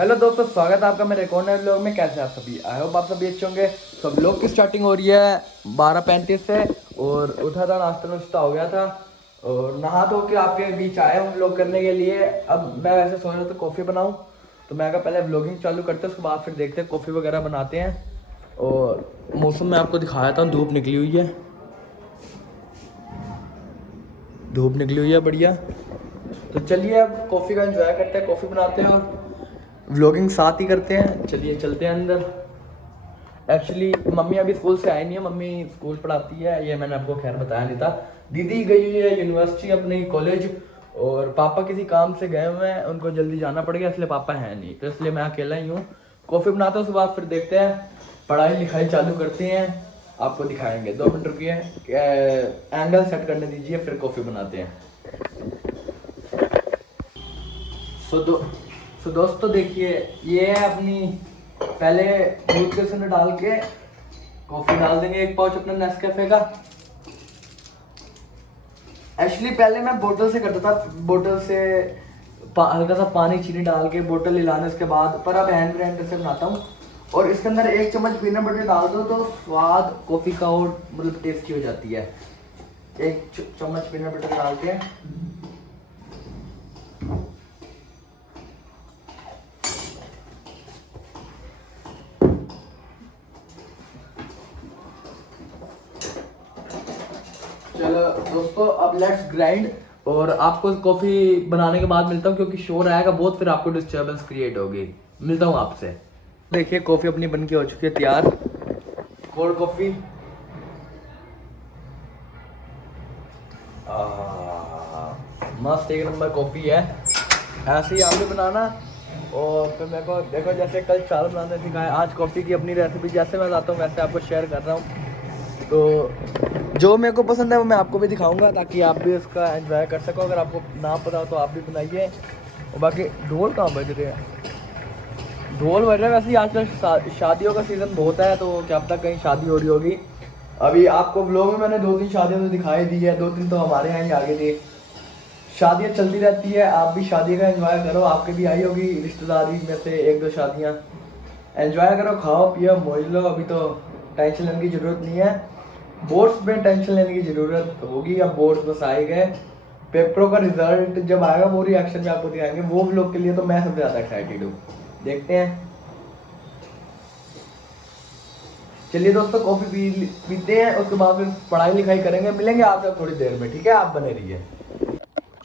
Hello दोस्तों, स्वागत है आपका मेरे एक और नए व्लॉग में। कैसे आप सभी? आई होप आप सभी अच्छे होंगे। सब लोग की स्टार्टिंग हो रही है 12:35 से और उठा था, नाश्ता नुश्ता हो गया था और नहा धो के आपके बीच आए हम व्लॉग करने के लिए। अब मैं वैसे सोच रहा था कॉफ़ी बनाऊं, तो मैं कहा पहले व्लॉगिंग चालू करते हैं, उसके बाद फिर देखते हैं कॉफ़ी वगैरह बनाते हैं। और मौसम में आपको दिखाया था, धूप निकली हुई है, धूप निकली हुई है बढ़िया। तो चलिए अब कॉफ़ी का एंजॉय करते हैं, कॉफ़ी बनाते हैं और व्लॉगिंग साथ ही करते हैं। चलिए चलते हैं अंदर। एक्चुअली मम्मी अभी स्कूल से आई नहीं है, मम्मी स्कूल पढ़ाती है, ये मैंने आपको खैर बताया नहीं था। दीदी गई हुई है यूनिवर्सिटी अपने कॉलेज और पापा किसी काम से गए हुए हैं, उनको जल्दी जाना पड़ गया, इसलिए पापा है नहीं, तो इसलिए मैं अकेला ही हूँ। कॉफ़ी बनाता हूँ, उसके बाद फिर देखते हैं, पढ़ाई लिखाई चालू करते हैं, आपको दिखाएंगे। 2 मिनट रुकिए, एंगल सेट करने दीजिए, फिर कॉफ़ी बनाते हैं। सो दो दोस्तों देखिए, ये है अपनी, पहले दूध के उसमें डाल के कॉफी डाल देंगे 1 पाउच अपना नेस्कैफे का। एक्चुअली पहले मैं बोतल से करता था, बोतल से हल्का सा पानी चीनी डाल के बोतल हिलाने उसके बाद, पर अब हैंड ग्राइंडर से बनाता हूँ। और इसके अंदर 1 चम्मच पीनट बटर डाल दो तो स्वाद कॉफ़ी का और मतलब टेस्टी हो जाती है। 1 चम्मच पीनट बटर डाल के चलो दोस्तों, अब लेट्स ग्राइंड। और आपको कॉफी बनाने के बाद मिलता हूँ, क्योंकि शोर आएगा बहुत, फिर आपको डिस्टर्बेंस क्रिएट होगी। मिलता हूँ आपसे। देखिए कॉफी अपनी बन के हो चुकी है तैयार, कोल्ड कॉफी। मस्त 1 नंबर कॉफी है। ऐसे ही आप भी बनाना। और फिर मेरे को देखो, जैसे कल चाय बनाने सिखाया, आज कॉफ़ी की अपनी रेसिपी जैसे मैं बताता हूँ वैसे आपको शेयर कर रहा हूँ। तो जो मेरे को पसंद है वो मैं आपको भी दिखाऊंगा, ताकि आप भी उसका एंजॉय कर सको। अगर आपको ना पता हो तो आप भी बनाइए। और बाकी ढोल कहाँ बज रहे हैं? ढोल बज रहे हैं। वैसे ही आजकल शादियों का सीज़न बहुत है, तो क्या पता कहीं शादी हो रही होगी। अभी आपको व्लॉग में मैंने 2-3 शादियाँ तो दिखाई दी है, 2-3 तो हमारे यहाँ ही आगे थी। शादियाँ चलती रहती है, आप भी शादी का एंजॉय करो। आपके भी आई होगी रिश्तेदारी में से 1-2 शादियाँ। एंजॉय करो, खाओ पियो मौज लो। अभी तो टेंशन लेने की ज़रूरत नहीं है। बोर्ड्स में टेंशन लेने की ज़रूरत होगी। अब बोर्ड्स बस आए गए, पेपरों का रिजल्ट जब आएगा वो रिएक्शन में आपको दिखाएंगे। वो लोग के लिए तो मैं सबसे ज़्यादा एक्साइटेड हूँ। देखते हैं। चलिए दोस्तों, कॉफ़ी पीते हैं, उसके बाद फिर पढ़ाई लिखाई करेंगे। मिलेंगे आपसे थोड़ी देर में, ठीक है? आप बने रहिए।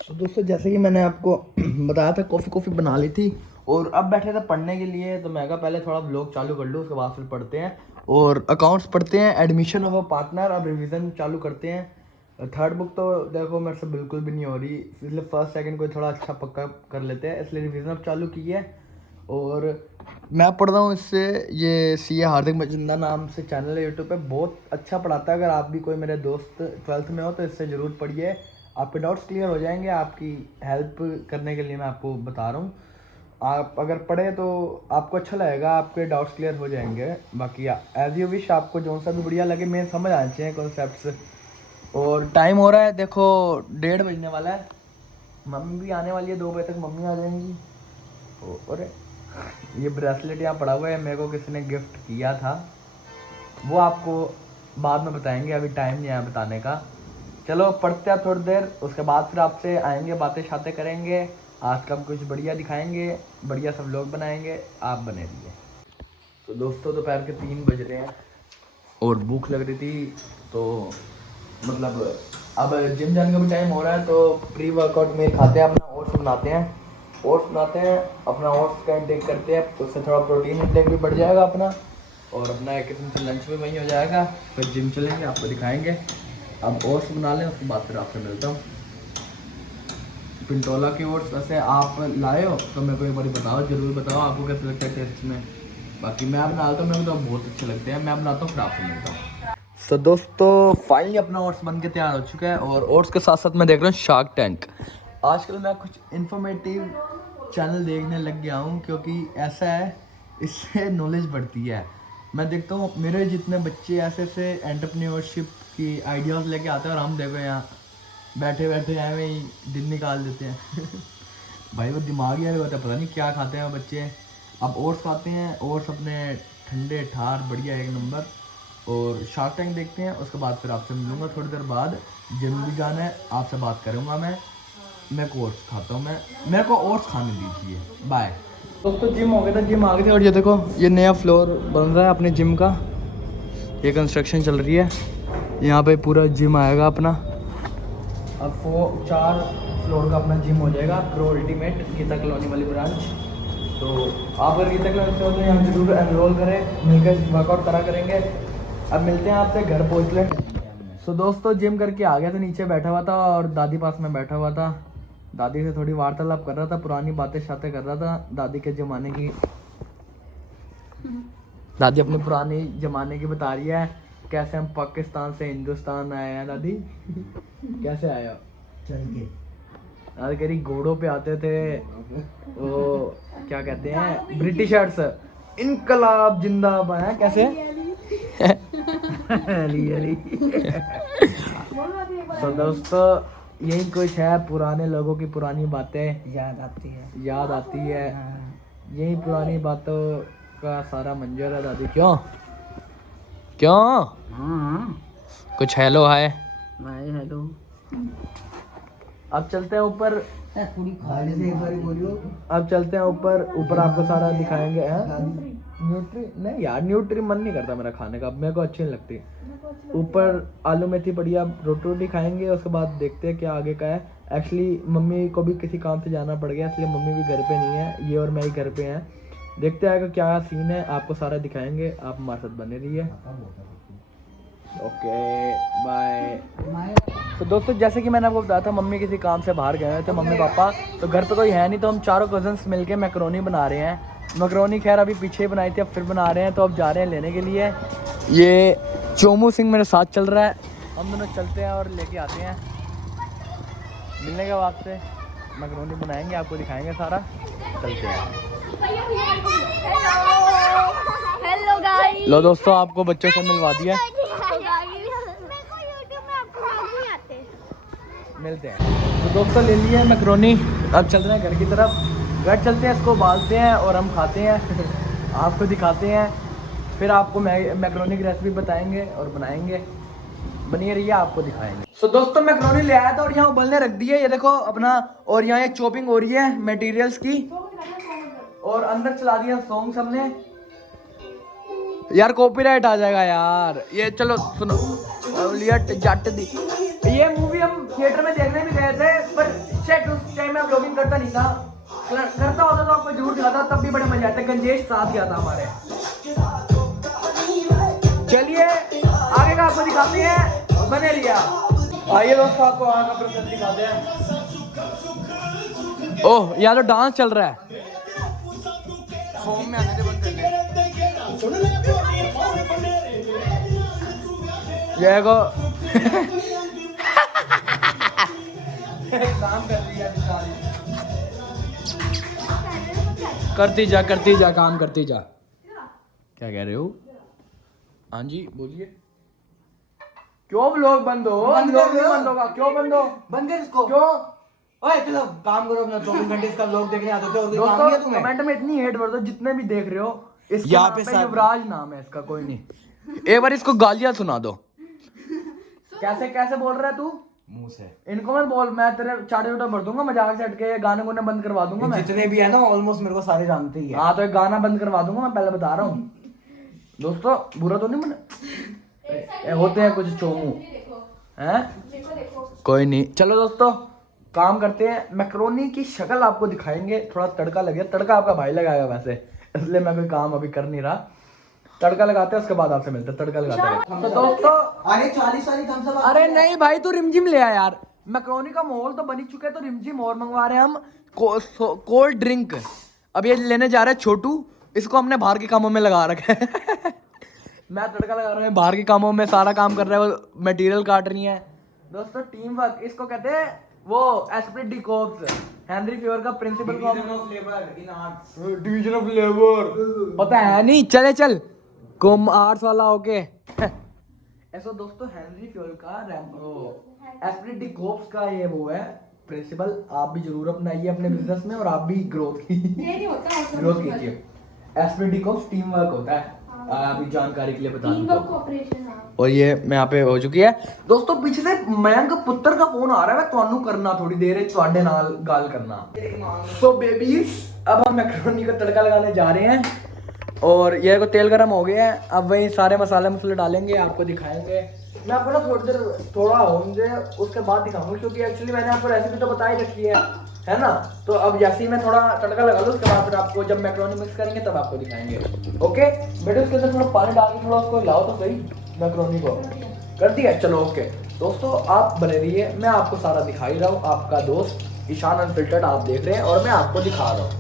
तो दोस्तों, जैसे कि मैंने आपको बताया था, कॉफ़ी बना ली थी और अब बैठे थे पढ़ने के लिए। तो मैं कहा पहले थोड़ा व्लॉग चालू कर लूँ, उसके बाद फिर पढ़ते हैं। और अकाउंट्स पढ़ते हैं, एडमिशन ऑफ अ पार्टनर। अब रिवीजन चालू करते हैं। थर्ड बुक तो देखो मेरे से बिल्कुल भी नहीं हो रही, इसलिए फर्स्ट सेकंड को थोड़ा अच्छा पक्का कर लेते हैं, इसलिए रिवीजन अब चालू की है। और मैं पढ़ रहा हूँ इससे, ये सीए हार्दिक मजिंदा नाम से चैनल है यूट्यूब पे, बहुत अच्छा पढ़ाता है। अगर आप भी कोई मेरे दोस्त 12th में हो तो इससे ज़रूर पढ़िए, आपके डाउट्स क्लियर हो जाएंगे। आपकी हेल्प करने के लिए मैं आपको बता रहा हूँ। आप अगर पढ़े तो आपको अच्छा लगेगा, आपके डाउट्स क्लियर हो जाएंगे। बाकी एज यू विश, आपको जो सा भी बढ़िया लगे, मेरे समझ आने चाहिए कॉन्सेप्ट्स। और टाइम हो रहा है देखो, 1:30 बजने वाला है। मम्मी भी आने वाली है, 2 बजे तक मम्मी आ जाएंगी। और ये ब्रेसलेट यहाँ पड़ा हुआ है, मेरे को किसी ने गिफ्ट किया था, वो आपको बाद में बताएंगे, अभी टाइम नहीं है बताने का। चलो पढ़ते हैं थोड़ी देर, उसके बाद फिर आपसे आएंगे, बातें शातें करेंगे। आज का कुछ बढ़िया दिखाएंगे, बढ़िया सब लोग बनाएंगे, आप बने रहिए। तो दोस्तों, दोपहर के 3 बज रहे हैं और भूख लग रही थी, तो मतलब अब जिम जाने का भी टाइम हो रहा है, तो प्री वर्कआउट में खाते हैं अपना, ओट्स बनाते हैं। ओट्स बनाते हैं अपना, ओट्स का इंटेक करते हैं, तो उससे थोड़ा प्रोटीन इंटेक भी बढ़ जाएगा अपना, और अपना एक किस्म से लंच भी वहीं हो जाएगा। फिर जिम चलेंगे, आपको दिखाएंगे। अब ओट्स बना लें, उसके बाद फिर आपसे मिलता हूँ। पिंटोला के ओट्स वैसे आप लाए हो तो मेरे को एक बार बताओ, ज़रूर बताओ आपको कैसे लगता है टेस्ट में। बाकी मैं बनाता हूँ, मेरे को तो बहुत अच्छे लगते हैं, मैं बनाता हूँ, फिर आपसे मिलता हूँ। सो दोस्तों, फाइनली अपना ओट्स बन के तैयार हो चुका है, और ओट्स के साथ साथ मैं देख रहा हूँ शार्क टैंक। आजकल मैं कुछ इन्फॉर्मेटिव चैनल देखने लग गया हूँ, क्योंकि ऐसा है, इससे नॉलेज बढ़ती है। मैं देखता हूँ मेरे जितने बच्चे ऐसे ऐसे एंटरप्रेन्योरशिप की आइडियाज़ लेके आते हैं, और हम देखो यहाँ बैठे बैठे ऐਵੇਂ ही दिन निकाल देते हैं। भाई वो दिमाग ही अलग होता है, पता नहीं क्या खाते हैं वो बच्चे। अब ओट्स खाते हैं, ओट्स अपने ठंडे ठार बढ़िया एक नंबर, और शार्क टैंक देखते हैं। उसके बाद फिर आपसे मिलूँगा थोड़ी देर बाद, जिम भी जाना है, आपसे बात करूँगा मैं। मेरे को ओट्स खाता हूँ मैं, मेरे को ओट्स खाने दीजिए, बाय। दोस्तों जिम हो गया था, जिम आ गए थे, और ये देखो ये नया फ्लोर बन रहा है अपने जिम का, ये कंस्ट्रक्शन चल रही है, यहाँ पे पूरा जिम आएगा अपना। अब 4 फ्लोर का अपना जिम हो जाएगा, प्रो अल्टीमेट गीता कॉलोनी वाली ब्रांच। तो आप अगर गीता कॉलोनी से हो तो यहाँ जरूर एनरोल करें, मिलकर वर्कआउट करा करेंगे। अब मिलते हैं आपसे घर पहुँच ले। सो दोस्तों जिम करके आ गया था, नीचे बैठा हुआ था और दादी पास में बैठा हुआ था, दादी से थोड़ी वार्तालाप कर रहा था, पुरानी बातें शातें कर रहा था दादी के ज़माने की। दादी अपने पुराने ज़माने की बता रही है, कैसे हम पाकिस्तान से हिंदुस्तान आए हैं। दादी कैसे आए हो? चल के दादी कह रही घोड़ों पे आते थे, वो क्या कहते हैं, ब्रिटिशर्स, इनकलाब जिंदाबाद है कैसे। अली अली। तो दोस्तों यही कुछ है, पुराने लोगों की पुरानी बातें याद आती है। हाँ। यही पुरानी बातों का सारा मंजर है दादी। क्यों क्यों हाँ कुछ हेलो है। हेलो। अब चलते हैं ऊपर, पूरी खाने से एक बार बोलियो। अब चलते हैं ऊपर, ऊपर आपको सारा दिखाएंगे। न्यूट्री नहीं यार, न्यूट्री मन नहीं करता मेरा खाने का, मेरे को अच्छी नहीं लगती। ऊपर आलू मेथी बढ़िया रोटी रोटी खाएंगे, उसके बाद देखते हैं क्या आगे का है। एक्चुअली मम्मी को भी किसी काम से जाना पड़ गया, इसलिए मम्मी भी घर पे नहीं है, ये और मैं ही घर पे हैं। देखते हैं क्या सीन है, आपको सारा दिखाएंगे, आप हमारे साथ बने रहिए। Okay bye. तो दोस्तों जैसे कि मैंने आपको बताया था, मम्मी किसी काम से बाहर गए थे, मम्मी पापा, तो घर पे कोई है नहीं, तो हम चारों कजन्स मिलके मैकरोनी बना रहे हैं। मैकरोनी खैर अभी पीछे ही बनाई थी, अब फिर बना रहे हैं, तो अब जा रहे हैं लेने के लिए। ये चोमू सिंह मेरे साथ चल रहा है, हम दोनों चलते हैं और लेके आते हैं। मिलने के बाद से मैकरोनी बनाएंगे, आपको दिखाएंगे सारा, चलते हैं। Hello guys. लो दोस्तों आपको बच्चों से मिलवा दिया, मिलते हैं। तो दोस्तों ले लिए मैकरोनी, अब चल रहे हैं घर की तरफ। घर चलते हैं, इसको उबालते हैं और हम खाते हैं, आपको दिखाते हैं, फिर आपको मैकरोनी की रेसिपी बताएंगे और बनाएंगे, बनिए रहिए, आपको दिखाएंगे। सो दोस्तों मैकरोनी ले आया था और यहाँ उबलने रख दिए, ये देखो अपना, और यहाँ एक चॉपिंग हो रही है मटेरियल्स की, और अंदर चला दिया सॉन्ग्स हमने। यार कॉपीराइट आ जाएगा यार, ये चलो सुनो, जट दी। ये मूवी हम थिएटर में देखने भी गए थे, पर शेट उस टाइम में व्लॉगिंग करता नहीं था, करता होता तो आपको जरूर दिखाता, तब भी बड़े मजे आते। गंजेश साथ गया था हमारे। चलिए आगे का आपको दिखाते हैं, बने रहिए आप। आइए दोस्तों आपको आगे का प्रोसेस दिखाते हैं। ओह यहाँ तो डांस चल रहा है, में आने बंद कर ये को काम कर रही है, करती जा काम करती जा। क्या कह रहे हो? हाँ जी बोलिए। क्यों व्लॉग बंद हो? व्लॉग नहीं बंद होगा, क्यों बंद हो? बंद कर इसको। क्यों? ओए चलो काम करो अपना, 24 घंटे इसका व्लॉग देखने आते थे, और कोई काम नहीं है दोस्तों तुम्हें? कमेंट में इतनी हेट भर दो, जितने भी देख रहे हो, इसके यहाँ नाम पे पे सब- युवराज नाम है इसका, कोई नहीं। एक बार इसको गालियां सुना दो। कैसे कैसे बोल रहा है तू? मुंह से इनको मत बोल, मैं तेरे चाटे उटा भर दूंगा, मजाक से हटके गाने गुने बंद करवा दूंगा मैं। जितने भी है ना ऑलमोस्ट मेरे को सारे जानते ही है। हाँ तो एक गाना बंद करवा दूंगा मैं, पहले बता रहा हूँ। दोस्तों बुरा तो नहीं बने, होते हैं कुछ चोमू हैं, कोई नहीं। चलो दोस्तों काम करते हैं, मैकरोनी की शक्ल आपको दिखाएंगे, थोड़ा तड़का लगे, तड़का आपका भाई लगाएगा वैसे, इसलिए मैं कोई काम अभी कर नहीं रहा। तड़का लगाते हैं, उसके बाद आपसे मिलते हैं, तड़का लगाते हैं। तो दोस्तों अरे 40 वाली थम्स अप। अरे नहीं भाई तू रिमझिम ले आ यार, मैकरोनी का माहौल तो बन ही चुका है, तो रिमझिम और मंगवा रहे हैं हम कोल्ड ड्रिंक। अब ये लेने जा रहे हैं छोटू, इसको हमने बाहर के कामों में लगा रखा है। मैं तड़का लगा रहा हूँ, बाहर के कामों में सारा काम कर रहा है, वो मटेरियल काट रही है। दोस्तों टीम वर्क इसको कहते हैं, वो Esprit D corps, Henry favour का प्रिंसिपल को डिवीजन ऑफ लेबर पता है नहीं, चले चल कॉम आर्ट्स वाला होके। ऐसा दोस्तों हेनरी फ्यूल का एस्प्रिट डी कॉर्प्स का ये वो है प्रिंसिपल, आप भी जरूर अपनाइए अपने बिजनेस में, और आप भी ग्रोथ कीजिए। एसपीडी को टीम वर्क होता है। अभी जानकारी के लिए बता टीम दूं वर्क तो। कोऑपरेशन। और ये मैं यहाँ पे हो चुकी है दोस्तों। पीछे से मयंक पुत्र का फोन आ रहा है, मैं ਤੁਹਾਨੂੰ करना थोड़ी देर ਤੁਹਾਡੇ ਨਾਲ ਗੱਲ करना। सो बेबीज अब हम मैक्रोनी का तड़का लगाने जा रहे हैं और ये को तेल गरम हो गया है। अब वही सारे मसाले डालेंगे, आपको दिखाएंगे। मैं आपको ना थोड़ी देर थोड़ा होंगे उसके बाद दिखाऊंगा, क्योंकि एक्चुअली मैंने आपको रेसिपी तो बता ही रखी है ना। तो अब जैसे ही मैं थोड़ा तड़का लगा लूँ उसके बाद फिर आपको जब मैक्रोनी मिक्स करेंगे तब आपको दिखाएंगे। ओके बेटे, उसके अंदर थोड़ा पानी डाल के थोड़ा उसको हिलाओ तो सही मैक्रोनी को। कर दिया, चलो ओके दोस्तों आप बने रहिए। मैं आपको सारा दिखा ही रहा हूँ, आपका दोस्त ईशान अनफिल्टर्ड आप देख रहे हैं और मैं आपको दिखा रहा हूँ।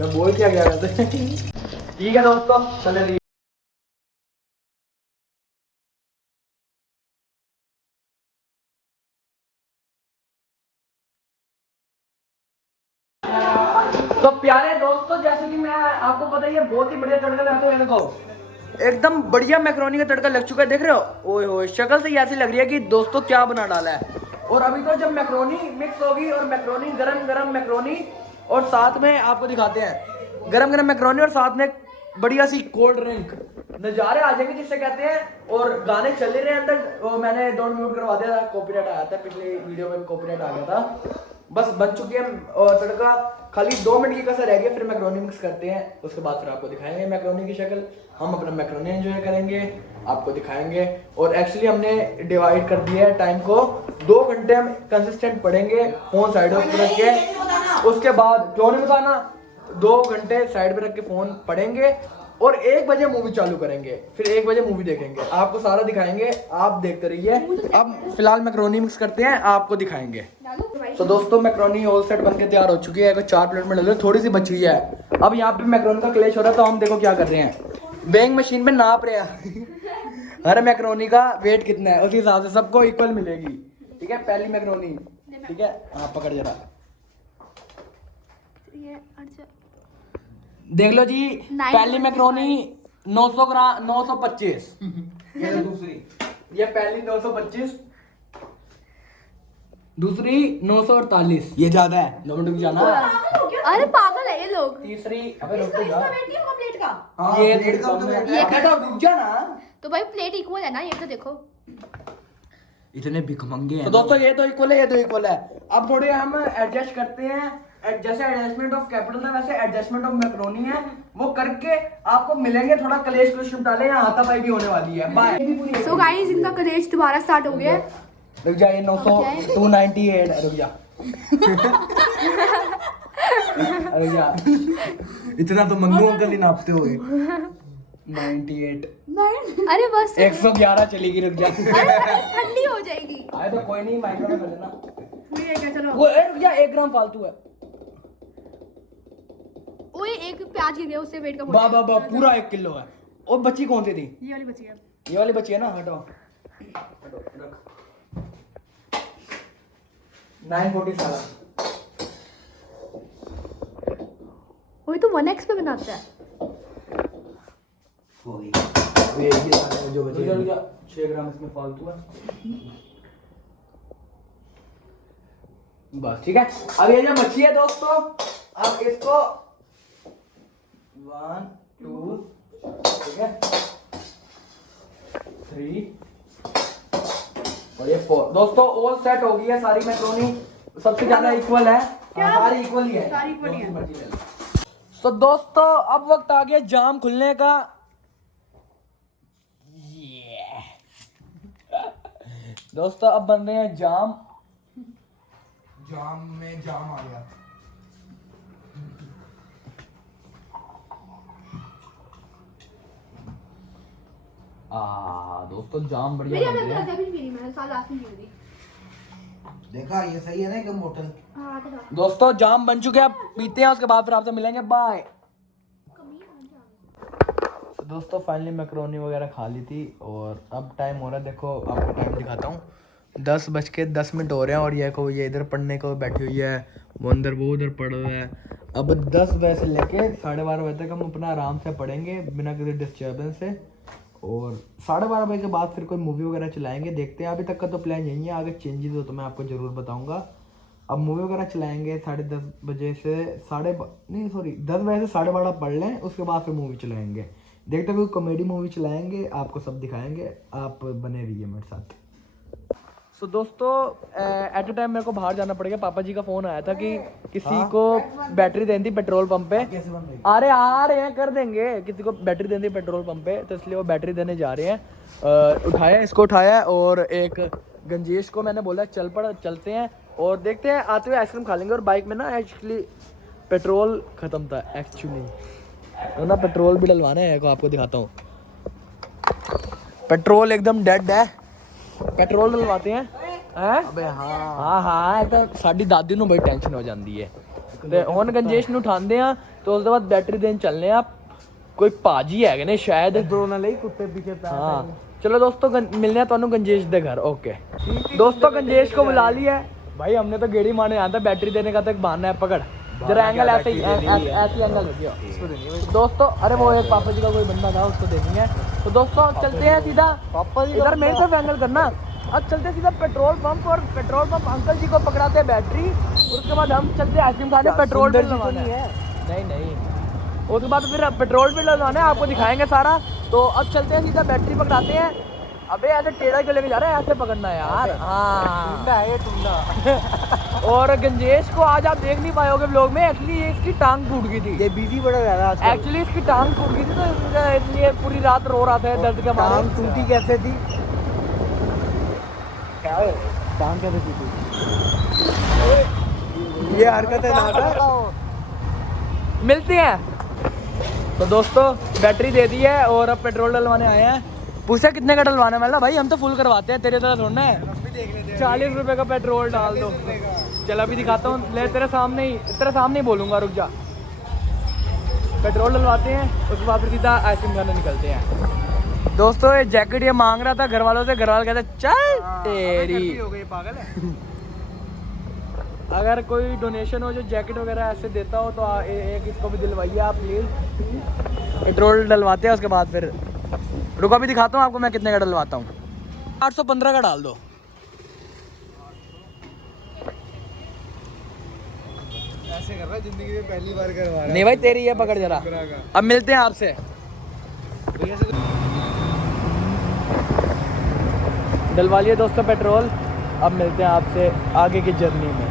मैं बोल क्या गया वैसे। ठीक है दोस्तों, चले रहिए। तो प्यारे दोस्तों, जैसे कि मैं आपको पता ही है बहुत ही बढ़िया तड़का लगाते हैं इनको। एकदम बढ़िया मैक्रोनी का तड़का लग चुका है, देख रहे हो। ओए होए, शक्ल से ही ऐसी लग रही है कि दोस्तों क्या बना डाला है। और अभी तो जब मैक्रोनी मिक्स होगी और मैक्रोनी गरम गरम मैक्रोनी और साथ में आपको दिखाते हैं गरम गरम मैक्रोनी और साथ में बढ़िया सी कोल्ड ड्रिंक, नज़ारे आ जाएंगे जिससे कहते हैं। और गाने चल ही रहे हैं अंदर, वो मैंने डोंट म्यूट करवा दिया था, कॉपीराइट आया था पिछले वीडियो में, कॉपीराइट आ गया था। बस बन चुकी है और तड़का खाली 2 मिनट की कसर रह गई, फिर मैक्रोनी मिक्स करते हैं। उसके बाद फिर आपको दिखाएंगे मैक्रोनी की शक्ल, हम अपना मैक्रोनी एंजॉय करेंगे, आपको दिखाएंगे। और एक्चुअली हमने डिवाइड कर दिया है टाइम को, 2 घंटे हम कंसिस्टेंट पढ़ेंगे फोन साइड पर रख के। उसके बाद क्यों नहीं बताना, 2 घंटे साइड पे रख के फोन पढ़ेंगे और 1 बजे मूवी चालू करेंगे, फिर 1 बजे मूवी देखेंगे, आपको सारा दिखाएंगे, आप देखते रहिए। अब फिलहाल मैक्रोनी मिक्स करते हैं, आपको दिखाएंगे। तो दोस्तों मैक्रोनी ऑल सेट बनके तैयार हो चुकी है, 4 प्लेट में डाल, थोड़ी सी बची हुई है। अब यहाँ पे मैक्रोनी का क्लेश हो रहा है, तो हम देखो क्या कर रहे हैं, वेइंग मशीन में नाप रहे हैं हर मैक्रोनी का वेट कितना है, उसी हिसाब से सबको इक्वल मिलेगी। ठीक है, पहली मैक्रोनी, ठीक है, हाँ पकड़ जरा, देख लो जी। पहली मैक्रोनी 900 ग्राम 925। ये दूसरी, ये पहली 925, दूसरी 948, ये ज्यादा है, 2 मिनट रुक जाना। अरे पागल है ये लोग। तीसरी, अबे रुक तो जा, प्लेट का हाँ ये प्लेट का बेटा रुक जा ना। तो भाई प्लेट इक्वल है ना, ये तो देखो इतने भिखमंगे हैं। तो दोस्तों ये तो इक्वल है, ये तो इक्वल है। अब थोड़े हम एडजस्ट करते हैं, जैसे एडजस्टमेंट ऑफ कैपिटल है वैसे एडजस्टमेंट ऑफ मैक्रोनी है, वो करके आपको मिलेंगे। थोड़ा कलेश कुछ निपटाले, यहाँ हाथापाई भी होने वाली है। बाय। सो गाइस, इनका कलेश दोबारा स्टार्ट हो गया है। रुक जा, ये 900 298 रुक जा। रुक जा, इतना तो मंगू अंकल ही नापते होगे। 98, अरे बस 111 चलेगी, रुक जा। ठंडी हो जाएगी। आए तो कोई नहीं, माइक्रो में कर लेना। ठीक है चलो। वो रुक जा, 1 ग्राम फालतू है। ओए एक प्याज गिर गया, उससे वेट कम हो बा बा बा पूरा 1 किलो है। और बची कौन सी थी? ये वाली बची है। ये वाली बची है ना, हटो हटो रख। 947। ओए तो 1x पे बनाता है। हो गई। ये जो बची है, 6 ग्राम इसमें फालतू है। बस ठीक है। अब ये जो बची है दोस्तों, अब इसको 1 2 ठीक है 3 और ये 4। दोस्तों ऑल सेट हो गई है सारी मैक्रोनी, सबसे ज्यादा इक्वल है। सारी इक्वल ही है, सारी इक्वल ही है। तो दोस्तों अब वक्त आ गया जाम खुलने का। दोस्तों अब बन रहे हैं जाम, जाम में जाम आ गया। दोस्तों जाम बढ़िया बन रहा है। देखा ये सही है ना, एकदम बोतल। दोस्तों जाम बन चुके हैं, अब पीते हैं, उसके बाद फिर आपसे मिलेंगे, बाय। तो दोस्तों फाइनली मैक्रोनी वगैरह खा ली थी और अब टाइम हो रहा है, देखो आपको टाइम दिखाता हूँ, 10:10 हो रहे हैं। और ये इधर पढ़ने को बैठी हुई है, वो अंदर वो उधर पढ़ रहा है। अब 10 बजे से लेके 12:30 बजे तक हम अपना आराम से पढ़ेंगे बिना किसी डिस्टर्बेंस से, और 12:30 बजे के बाद फिर कोई मूवी वगैरह चलाएंगे, देखते हैं। अभी तक का तो प्लान यही है, आगे चेंजेस हो तो मैं आपको ज़रूर बताऊंगा। अब मूवी वगैरह चलाएंगे 10:30 बजे से नहीं सॉरी 10 बजे से 12:30 पढ़ लें, उसके बाद फिर मूवी चलाएंगे। देखते हुए कॉमेडी मूवी चलाएंगे, आपको सब दिखाएंगे, आप बने रहिए मेरे साथ। सो दोस्तों एट अ टाइम मेरे को बाहर जाना पड़ेगा, पापा जी का फ़ोन आया था कि किसी को बैटरी देनी थी पेट्रोल पंप पे। अरे आ रहे हैं, कर देंगे, किसी को बैटरी देनी थी पेट्रोल पंप पे, तो इसलिए वो बैटरी देने जा रहे हैं। इसको उठाया और एक गंजेश को मैंने बोला चलते हैं और देखते हैं, आते हुए आइसक्रीम खा लेंगे। और बाइक में ना एक्चुअली पेट्रोल ख़त्म था एक्चुअली, तो ना पेट्रोल भी डलवाना है, आपको दिखाता हूँ। पेट्रोल एकदम डेड है, पेट्रोल डलवाते हैं। अबे हाँ तो साड़ी दादी ਨੂੰ बड़ी टेंशन हो जाती है। ਤੇ ਹੁਣ ਗੰਜੇਸ਼ ਨੂੰ ਉਠਾਉਂਦੇ ਆ, तो उसके बाद बैटरी देने चलने आ। कोई भाजी है ने शायद कुत्ते पीछे। हाँ चलो दोस्तों मिलने हैं ਤੁਹਾਨੂੰ गंजेश के घर। ओके दोस्तों गंजेश को बुला लिया है भाई, हमने तो गेड़ी मारने जाना था, बैटरी देने का तो एक बहाना है। पकड़ जरा एंगल ऐसे ही ऐसे एंगल रखियो दोस्तों। अरे वो एक पापा जी का कोई बंदा था, उसको देनी है। तो दोस्तों अब चलते हैं सीधा, पापा जी इधर मेरे तरफ एंगल करना। अब चलते हैं सीधा पेट्रोल पंप, और पेट्रोल पंप अंकल जी को पकड़ाते हैं बैटरी, उसके बाद हम चलते हैं आइसक्रीम खाने। पेट्रोल भी डलवाना है, नहीं उसके बाद फिर पेट्रोल भी डलवाना है, आपको दिखाएंगे सारा। तो अब चलते हैं सीधा, बैटरी पकड़ाते हैं। अबे ऐसे टेढ़ा क्यों लेके जा रहा है, ऐसे पकड़ना है यार। हाँ टुंडा। और गंजेश को आज आप देख नहीं पाओगे व्लॉग में, एक्चुअली इसकी टांग टूट गई थी, ये बिजी बड़ा रह रहा है। एक्चुअली इसकी टांग टूट गई थी, तो इसलिए पूरी रात रो रहा था दर्द के मारे। टांग टूटी कैसे थी, क्या है टांग कैसे टूटी, ये हरकत है ना। मिलते हैं। तो दोस्तों बैटरी दे दी है और अब पेट्रोल डलवाने आए हैं। पूछा कितने का डलवाना है, भाई हम तो फुल करवाते हैं, तेरे तरह थोड़ा है। 40 रुपए का पेट्रोल डाल दो। चल अभी दिखाता हूँ, ले तेरे सामने ही बोलूँगा, रुक जा। पेट्रोल डलवाते हैं, उसके बाद फिर सीधा आइसक्रीम खाने निकलते हैं। दोस्तों ये जैकेट ये मांग रहा था घर वालों से, घर वाले कहते चल तेरी हो गई, पागल है। अगर कोई डोनेशन हो जो जैकेट वगैरह ऐसे देता हो तो एक इसको भी दिलवाइए आप प्लीज़। पेट्रोल डलवाते हैं, उसके बाद फिर रुको अभी दिखाता हूँ आपको मैं कितने का डलवाता हूँ। 815 का डाल दो। ऐसे कर रहा है, जिंदगी में पहली बार करवा रहा है। नहीं भाई तेरी है, पकड़ जरा। अब मिलते हैं आपसे, डलवा लिए दोस्तों पेट्रोल। अब मिलते हैं आपसे आगे की जर्नी में।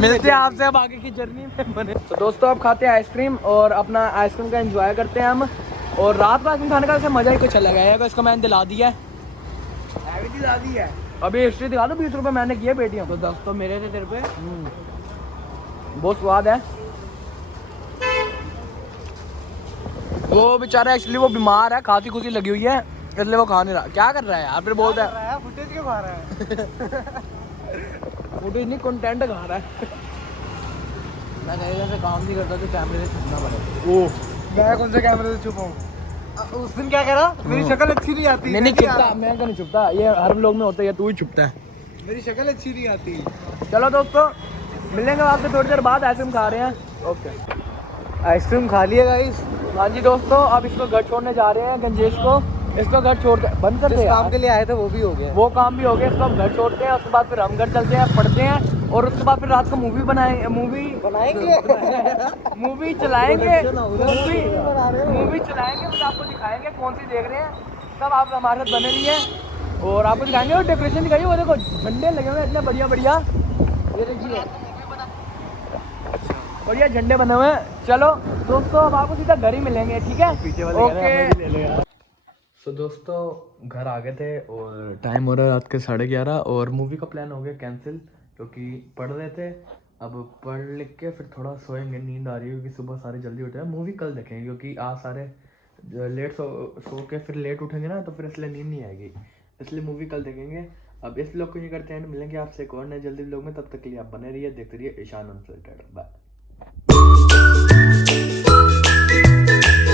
मिलते हैं आपसे अब आगे की जर्नी में बने। तो दोस्तों अब खाते हैं आइसक्रीम और अपना आइसक्रीम का एंजॉय करते हैं हम। और रात में आइसक्रीम खाने का मजा ही कुछ अलग है। इसको मैंने दिला दिया है, अभी हिस्ट्री दिखा दो। 20 रुपए मैंने किए पेटीएम, तो 10 तो मेरे थे तेरे पे। बहुत स्वाद है। वो बेचारा एक्चुअली वो बीमार है, खांसी खुशी लगी हुई है, इसलिए वो खा नहीं रहा। क्या कर रहा है यार, फिर बोलता है फुटेज क्यों खा रहा है। फुटेज नहीं, कंटेंट खा रहा है। मैं जैसे काम नहीं करता तो कैमरे से छुपना पड़ेगा। ओह मैं कौन से कैमरे से छुपाऊं। उस दिन क्या करा, मेरी शक्ल अच्छी नहीं आती। नहीं छुपता, मैं क्यों नहीं छुपता, ये हर लोग में होता है, तू ही छुपता है। मेरी शक्ल अच्छी नहीं आती। चलो दोस्तों मिलेंगे आपसे थोड़ी देर बाद, आइसक्रीम खा रहे हैं। ओके आइसक्रीम खा लिया गाइस। हाँ जी दोस्तों अब इसको घर छोड़ने जा रहे हैं, गंजेश को। इसको घर छोड़ बंद कर दे, काम के लिए आए थे वो भी हो गया, वो काम भी हो गया। इसको हम घर छोड़ते हैं, उसके बाद फिर हम घर चलते हैं, पढ़ते हैं, और उसके बाद फिर रात को मूवी बनाएंगे मूवी चलाएंगे फिर आपको दिखाएंगे कौन सी देख रहे हैं। सब आप हमारे साथ बने रहिए और आपको दिखाएंगे। और डेकोरेशन दिखाइए, वो देखो झंडे लगे हुए हैं इतने बढ़िया बढ़िया, ये देखिए बढ़िया झंडे बने हुए हैं। चलो दोस्तों अब आपको सीधा घर ही मिलेंगे, ठीक है। पीछे वाले ओके। सो दोस्तों घर आ गए थे और टाइम हो रहा है रात के 11:30 और मूवी का प्लान हो गया कैंसिल, क्योंकि पढ़ रहे थे। अब पढ़ लिख के फिर थोड़ा सोएंगे, नींद आ रही है क्योंकि सुबह सारे जल्दी उठे हैं। मूवी कल देखेंगे क्योंकि आज सारे लेट सो के फिर लेट उठेंगे ना, तो फिर इसलिए नींद नहीं आएगी, इसलिए मूवी कल देखेंगे। अब इस लोग को ये करते हैं, मिलेंगे आपसे एक और नए जल्दी लोग में, तब तक के लिए आप बने रहिए, देखते रहिए ईशान अनफिल्टर्ड। बाय।